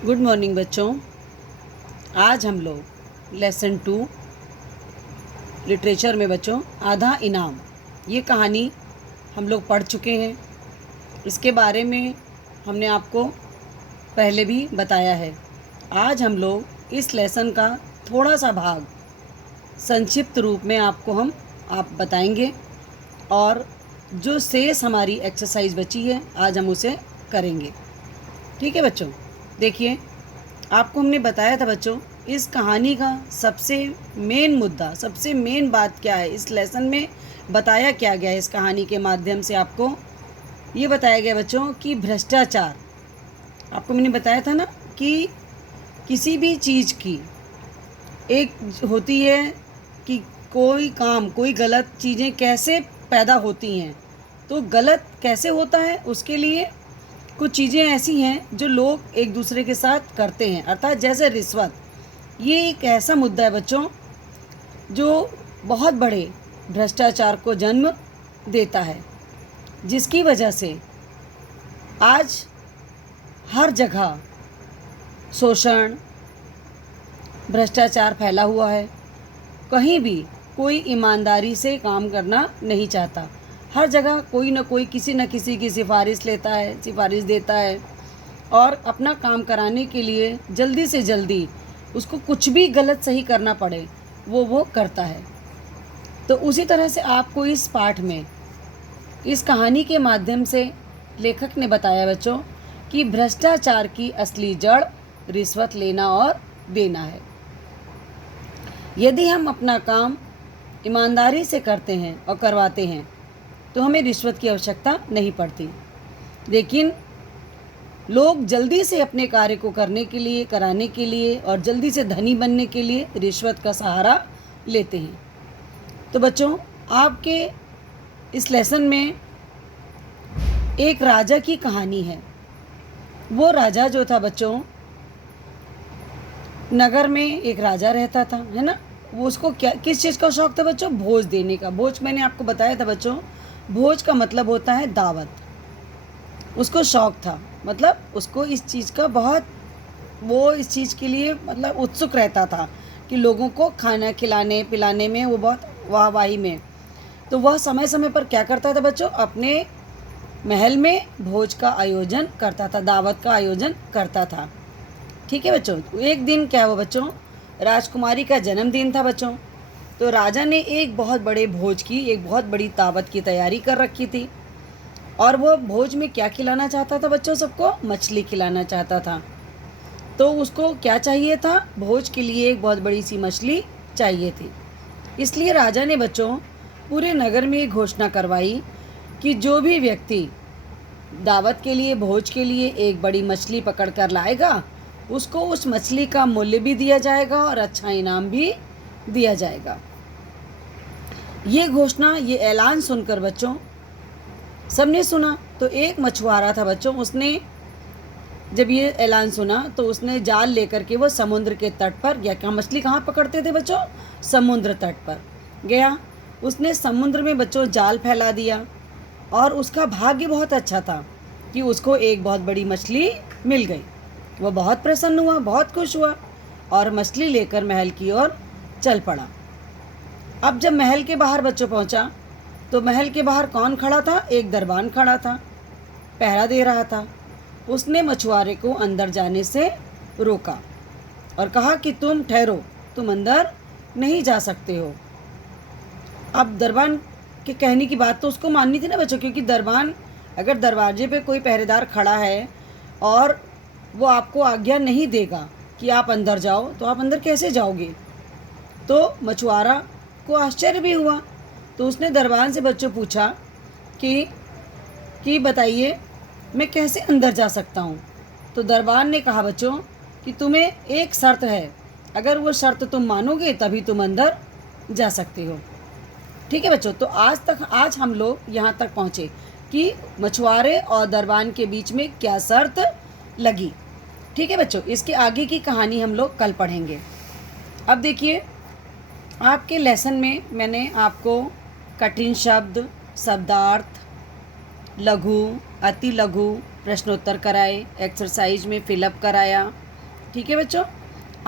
Good morning बच्चों। आज हम लोग लेसन 2 लिटरेचर में बच्चों आधा इनाम ये कहानी हम लोग पढ़ चुके हैं। इसके बारे में हमने आपको पहले भी बताया है। आज हम लोग इस लेसन का थोड़ा सा भाग संक्षिप्त रूप में आप बताएंगे और जो शेष हमारी एक्सरसाइज बची है आज हम उसे करेंगे। ठीक है बच्चों, देखिए आपको हमने बताया था बच्चों इस कहानी का सबसे मेन मुद्दा, सबसे मेन बात क्या है, इस लेसन में बताया क्या गया है। इस कहानी के माध्यम से आपको ये बताया गया बच्चों कि भ्रष्टाचार, आपको मैंने बताया था ना कि किसी भी चीज़ की एक होती है कि कोई काम, कोई गलत चीज़ें कैसे पैदा होती हैं, तो गलत कैसे होता है उसके लिए कुछ चीज़ें ऐसी हैं जो लोग एक दूसरे के साथ करते हैं, अर्थात जैसे रिश्वत। ये एक ऐसा मुद्दा है बच्चों जो बहुत बड़े भ्रष्टाचार को जन्म देता है, जिसकी वजह से आज हर जगह शोषण, भ्रष्टाचार फैला हुआ है। कहीं भी कोई ईमानदारी से काम करना नहीं चाहता। हर जगह कोई ना कोई किसी न किसी की सिफारिश देता है और अपना काम कराने के लिए जल्दी से जल्दी उसको कुछ भी गलत सही करना पड़े वो करता है। तो उसी तरह से आपको इस पाठ में, इस कहानी के माध्यम से लेखक ने बताया बच्चों कि भ्रष्टाचार की असली जड़ रिश्वत लेना और देना है। यदि हम अपना काम ईमानदारी से करते हैं और करवाते हैं तो हमें रिश्वत की आवश्यकता नहीं पड़ती, लेकिन लोग जल्दी से अपने कार्य को कराने के लिए और जल्दी से धनी बनने के लिए रिश्वत का सहारा लेते हैं। तो बच्चों आपके इस लेसन में एक राजा की कहानी है। वो राजा जो था बच्चों, नगर में एक राजा रहता था, है ना। वो उसको किस चीज़ का शौक़ था बच्चों? भोज देने का। भोज मैंने आपको बताया था बच्चों, भोज का मतलब होता है दावत। उसको शौक़ था, मतलब उसको इस चीज़ का बहुत, वो इस चीज़ के लिए मतलब उत्सुक रहता था कि लोगों को खाना खिलाने पिलाने में वो बहुत वाहवाही में। तो वह समय समय पर क्या करता था बच्चों? अपने महल में भोज का आयोजन करता था, दावत का आयोजन करता था। ठीक है बच्चों। एक दिन क्या हुआ बच्चों, राजकुमारी का जन्मदिन था बच्चों। तो राजा ने एक बहुत बड़े भोज की, एक बहुत बड़ी दावत की तैयारी कर रखी थी और वो भोज में क्या खिलाना चाहता था बच्चों? सबको मछली खिलाना चाहता था। तो उसको क्या चाहिए था? भोज के लिए एक बहुत बड़ी सी मछली चाहिए थी। इसलिए राजा ने बच्चों पूरे नगर में एक घोषणा करवाई कि जो भी व्यक्ति दावत के लिए, भोज के लिए एक बड़ी मछली पकड़ कर लाएगा उसको उस मछली का मूल्य भी दिया जाएगा और अच्छा इनाम भी दिया जाएगा। ये घोषणा, ये ऐलान सुनकर बच्चों सबने सुना। तो एक मछुआरा था बच्चों, उसने जब ये ऐलान सुना तो उसने जाल लेकर के वो समुद्र के तट पर गया। क्या मछली कहाँ पकड़ते थे बच्चों? समुद्र तट पर गया। उसने समुद्र में बच्चों जाल फैला दिया और उसका भाग्य बहुत अच्छा था कि उसको एक बहुत बड़ी मछली मिल गई। वह बहुत प्रसन्न हुआ, बहुत खुश हुआ और मछली लेकर महल की ओर चल पड़ा। अब जब महल के बाहर बच्चों पहुंचा तो महल के बाहर कौन खड़ा था? एक दरबान खड़ा था, पहरा दे रहा था। उसने मछुआरे को अंदर जाने से रोका और कहा कि तुम ठहरो, तुम अंदर नहीं जा सकते हो। अब दरबान के कहने की बात तो उसको माननी थी ना बच्चों, क्योंकि दरबान, अगर दरवाजे पे कोई पहरेदार खड़ा है और वो आपको आज्ञा नहीं देगा कि आप अंदर जाओ, तो आप अंदर कैसे जाओगे? तो मछुआरा को आश्चर्य भी हुआ। तो उसने दरबान से बच्चों पूछा कि बताइए मैं कैसे अंदर जा सकता हूँ? तो दरबान ने कहा बच्चों कि तुम्हें एक शर्त है, अगर वो शर्त तुम मानोगे तभी तुम अंदर जा सकते हो। ठीक है बच्चों। तो आज हम लोग यहाँ तक पहुँचे कि मछुआरे और दरबान के बीच में क्या शर्त लगी। ठीक है बच्चों, इसके आगे की कहानी हम लोग कल पढ़ेंगे। अब देखिए आपके लेसन में मैंने आपको कठिन शब्द, शब्दार्थ, लघु, अति लघु प्रश्नोत्तर कराए, एक्सरसाइज में फिलअप कराया, ठीक है बच्चों,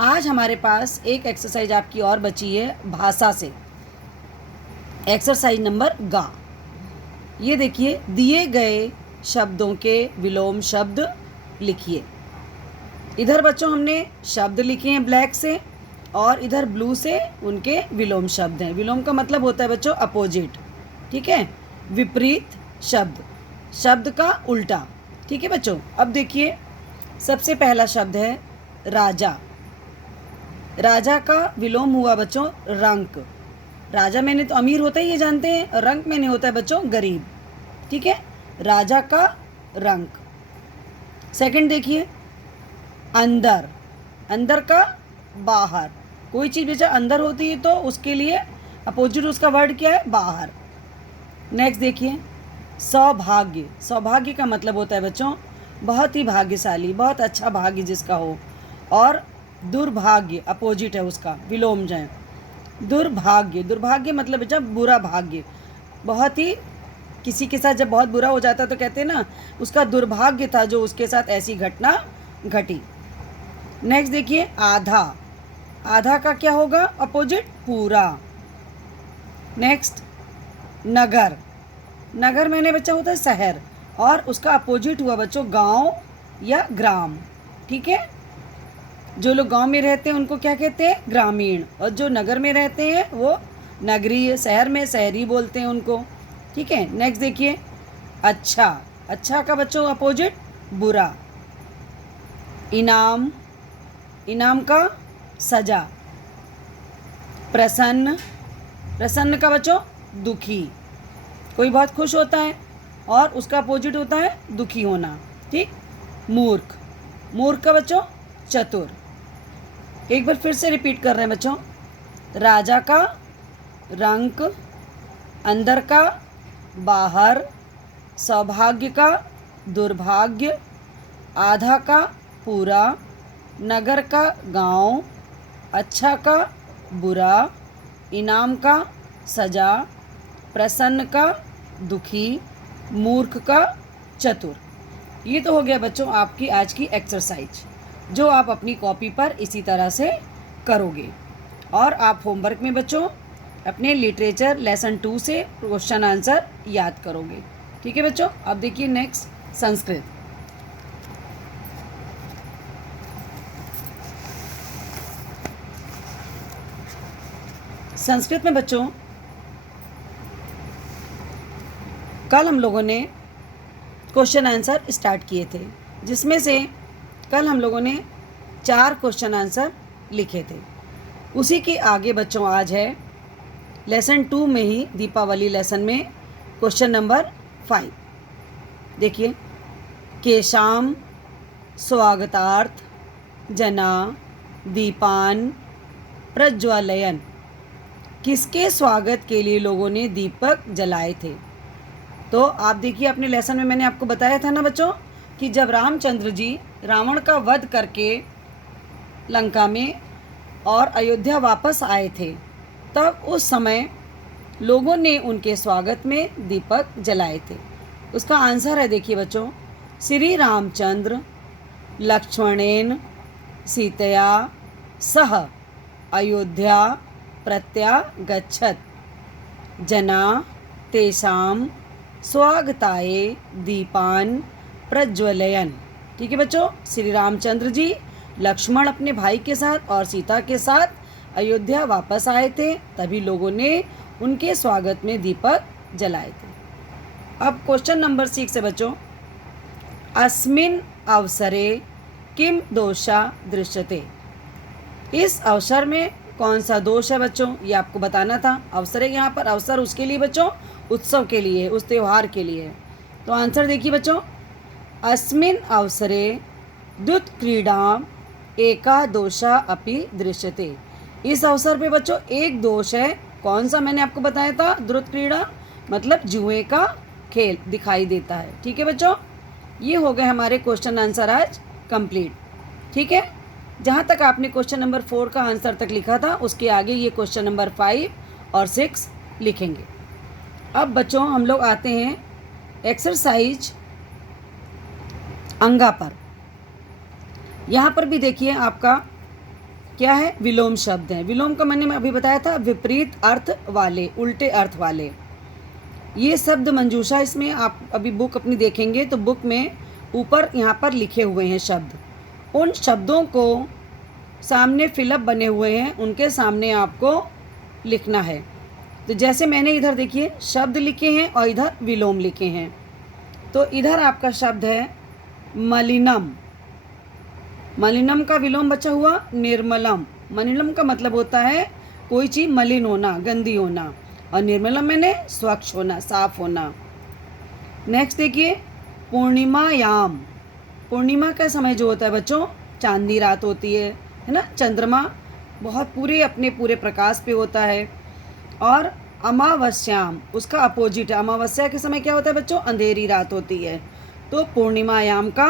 आज हमारे पास एक एक्सरसाइज आपकी और बची है भाषा से। एक्सरसाइज नंबर गा। ये देखिए, दिए गए शब्दों के विलोम शब्द लिखिए। इधर बच्चों हमने शब्द लिखे हैं ब्लैक से और इधर ब्लू से उनके विलोम शब्द हैं। विलोम का मतलब होता है बच्चों अपोजिट, ठीक है, विपरीत शब्द, शब्द का उल्टा। ठीक है बच्चों, अब देखिए सबसे पहला शब्द है राजा। राजा का विलोम हुआ बच्चों रंक। राजा मैंने तो अमीर होता ही ये जानते हैं, और रंक मैंने होता है बच्चों गरीब। ठीक है, राजा का रंक। सेकंड देखिए अंदर। अंदर का बाहर। कोई चीज़ बेचा अंदर होती है तो उसके लिए अपोजिट उसका वर्ड क्या है? बाहर। नेक्स्ट देखिए सौभाग्य। सौभाग्य का मतलब होता है बच्चों बहुत ही भाग्यशाली, बहुत अच्छा भाग्य जिसका हो। और दुर्भाग्य अपोजिट है उसका, विलोम जाए दुर्भाग्य। दुर्भाग्य मतलब बच्चा बुरा भाग्य। बहुत ही किसी के साथ जब बहुत बुरा हो जाता है तो कहते हैं ना उसका दुर्भाग्य था जो उसके साथ ऐसी घटना घटी। नेक्स्ट देखिए आधा। आधा का क्या होगा? अपोजिट पूरा। नेक्स्ट नगर। नगर मैंने बच्चा होता है शहर और उसका अपोजिट हुआ बच्चों गांव या ग्राम। ठीक है, जो लोग गांव में रहते हैं उनको क्या कहते हैं? ग्रामीण। और जो नगर में रहते हैं वो नगरीय। शहर में शहरी बोलते हैं उनको। ठीक है, नेक्स्ट देखिए अच्छा। अच्छा का बच्चों अपोजिट बुरा। इनाम। इनाम का सजा। प्रसन्न। प्रसन्न का बच्चों दुखी। कोई बहुत खुश होता है और उसका अपोजिट होता है दुखी होना। ठीक। मूर्ख। मूर्ख का बच्चों चतुर। एक बार फिर से रिपीट कर रहे हैं बच्चों। राजा का रंक, अंदर का बाहर, सौभाग्य का दुर्भाग्य, आधा का पूरा, नगर का गांव, अच्छा का बुरा, इनाम का सजा, प्रसन्न का दुखी, मूर्ख का चतुर। ये तो हो गया बच्चों आपकी आज की एक्सरसाइज, जो आप अपनी कॉपी पर इसी तरह से करोगे। और आप होमवर्क में बच्चों अपने लिटरेचर लेसन 2 से क्वेश्चन आंसर याद करोगे। ठीक है बच्चों, अब देखिए नेक्स्ट संस्कृत। संस्कृत में बच्चों कल हम लोगों ने क्वेश्चन आंसर स्टार्ट किए थे, जिसमें से कल हम लोगों ने 4 क्वेश्चन आंसर लिखे थे। उसी के आगे बच्चों आज है लेसन 2 में ही दीपावली लेसन में क्वेश्चन नंबर 5। देखिए केशाम स्वागतार्थ जना दीपान प्रज्वलयन। किसके स्वागत के लिए लोगों ने दीपक जलाए थे? तो आप देखिए अपने लेसन में मैंने आपको बताया था ना बच्चों कि जब रामचंद्र जी रावण का वध करके लंका में और अयोध्या वापस आए थे, तब उस समय लोगों ने उनके स्वागत में दीपक जलाए थे। उसका आंसर है देखिए बच्चों, श्री रामचंद्र लक्ष्मणेन सीतया सह अयोध्या प्रत्यागच्छत जना तेषां स्वागताय दीपान प्रज्वलयन। ठीक है बच्चों, श्री रामचंद्र जी लक्ष्मण अपने भाई के साथ और सीता के साथ अयोध्या वापस आए थे, तभी लोगों ने उनके स्वागत में दीपक जलाए थे। अब क्वेश्चन नंबर 6 है बच्चों, अस्मिन अवसरे किम दोषा दृश्यते। इस अवसर में कौन सा दोष है बच्चों, ये आपको बताना था। अवसर है यहाँ पर, अवसर उसके लिए बच्चों उत्सव के लिए, उस त्यौहार के लिए। तो आंसर देखिए बच्चों, अस्मिन अवसरे दुत क्रीड़ा एका दोषा अपि दृश्यते। इस अवसर पे बच्चों एक दोष है। कौन सा? मैंने आपको बताया था, द्रुत क्रीड़ा मतलब जुए का खेल दिखाई देता है। ठीक है बच्चों, ये हो गए हमारे क्वेश्चन आंसर आज कंप्लीट। ठीक है, जहाँ तक आपने क्वेश्चन नंबर 4 का आंसर तक लिखा था, उसके आगे ये क्वेश्चन नंबर 5 और 6 लिखेंगे। अब बच्चों हम लोग आते हैं एक्सरसाइज अंगा पर। यहाँ पर भी देखिए आपका क्या है, विलोम शब्द है। विलोम का मैंने अभी बताया था, विपरीत अर्थ वाले, उल्टे अर्थ वाले। ये शब्द मंजूषा, इसमें आप अभी बुक अपनी देखेंगे तो बुक में ऊपर यहाँ पर लिखे हुए हैं शब्द। उन शब्दों को सामने फिलअप बने हुए हैं, उनके सामने आपको लिखना है। तो जैसे मैंने इधर देखिए शब्द लिखे हैं और इधर विलोम लिखे हैं। तो इधर आपका शब्द है मलिनम। मलिनम का विलोम बचा हुआ निर्मलम। मलिनम का मतलब होता है कोई चीज़ मलिन होना, गंदी होना, और निर्मलम मैंने स्वच्छ होना, साफ होना। नेक्स्ट देखिए पूर्णिमायाम। पूर्णिमा का समय जो होता है बच्चों, चांदनी रात होती है ना, चंद्रमा बहुत पूरे अपने पूरे प्रकाश पे होता है। और अमावस्याम उसका अपोजिट है। अमावस्या के समय क्या होता है बच्चों, अंधेरी रात होती है। तो पूर्णिमायाम का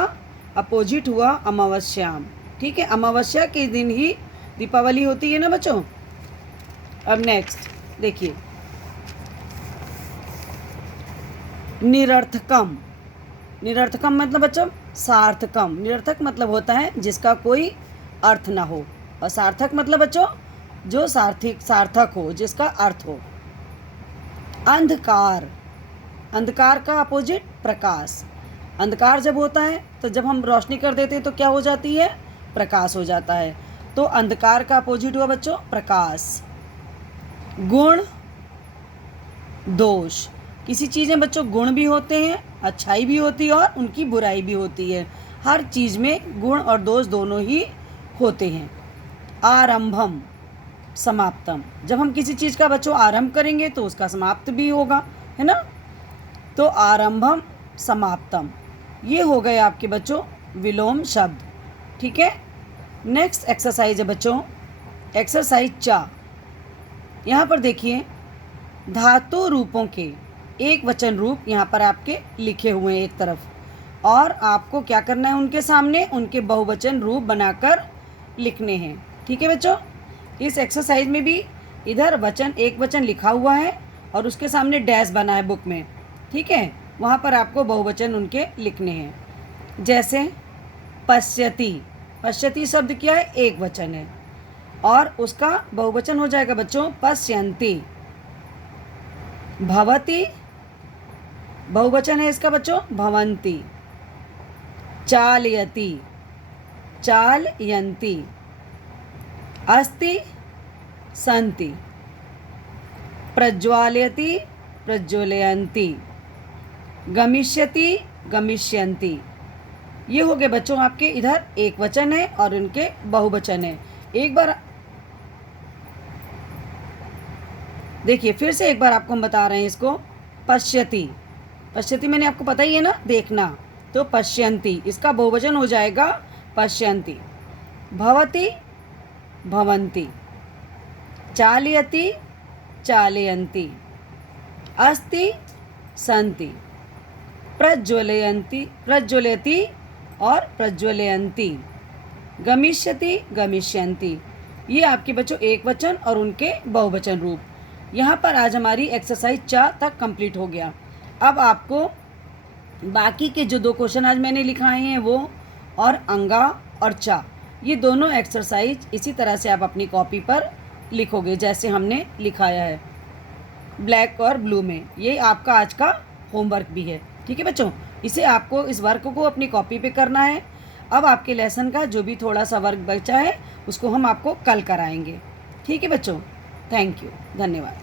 अपोजिट हुआ अमावस्याम। ठीक है, अमावस्या के दिन ही दीपावली होती है ना बच्चों। अब नेक्स्ट देखिए निरर्थकम। निरर्थकम मतलब बच्चों सार्थकम। निरर्थक मतलब होता है जिसका कोई अर्थ ना हो, और सार्थक मतलब बच्चों जो सार्थक हो, जिसका अर्थ हो। अंधकार। अंधकार का अपोजिट प्रकाश। अंधकार जब होता है तो जब हम रोशनी कर देते हैं तो क्या हो जाती है, प्रकाश हो जाता है। तो अंधकार का अपोजिट हुआ बच्चों प्रकाश। गुण दोष। किसी चीज़ में बच्चों गुण भी होते हैं, अच्छाई भी होती है और उनकी बुराई भी होती है। हर चीज़ में गुण और दोष दोनों ही होते हैं। आरंभम समाप्तम। जब हम किसी चीज़ का बच्चों आरंभ करेंगे तो उसका समाप्त भी होगा, है ना। तो आरंभम समाप्तम ये हो गए आपके बच्चों विलोम शब्द। ठीक है, नेक्स्ट एक्सरसाइज है बच्चों एक्सरसाइज 4। यहाँ पर देखिए धातु रूपों के एक वचन रूप यहाँ पर आपके लिखे हुए हैं एक तरफ, और आपको क्या करना है, उनके सामने उनके बहुवचन रूप बनाकर लिखने हैं। ठीक है बच्चों, इस एक्सरसाइज में भी इधर वचन एक वचन लिखा हुआ है और उसके सामने डैश बना है बुक में। ठीक है, वहाँ पर आपको बहुवचन उनके लिखने हैं। जैसे पश्यति। पश्यति शब्द क्या है, एक वचन है, और उसका बहुवचन हो जाएगा बच्चों पश्यन्ति। भवति बहुवचन है इसका बच्चों भवन्ति। चालयति चालयन्ति। अस्ति सन्ति। प्रज्वालयति प्रज्वलयन्ति। गमिष्यति गमिष्यन्ति। ये हो गए बच्चों आपके, इधर एक वचन है और उनके बहुवचन है। एक बार देखिए, फिर से एक बार आपको हम बता रहे हैं इसको। पश्यति। पश्यति मैंने आपको पता ही है ना, देखना। तो पश्यन्ति इसका बहुवचन हो जाएगा पश्यन्ति। भवति भवन्ति। चालयति चालयन्ति। अस्ति सन्ति। प्रज्वलयन्ति प्रज्वलयति और प्रज्वलयन्ति। गमिष्यति गमिष्यन्ति। ये आपके बच्चों एक वचन और उनके बहुवचन रूप। यहाँ पर आज हमारी एक्सरसाइज 4 तक कंप्लीट हो गया। अब आपको बाकी के जो 2 क्वेश्चन आज मैंने लिखाए हैं वो, और अंगा और चा, ये दोनों एक्सरसाइज इसी तरह से आप अपनी कॉपी पर लिखोगे जैसे हमने लिखाया है ब्लैक और ब्लू में। ये आपका आज का होमवर्क भी है। ठीक है बच्चों, इसे आपको इस वर्क को अपनी कॉपी पे करना है। अब आपके लेसन का जो भी थोड़ा सा वर्क बचा है उसको हम आपको कल कराएंगे। ठीक है बच्चों, थैंक यू, धन्यवाद।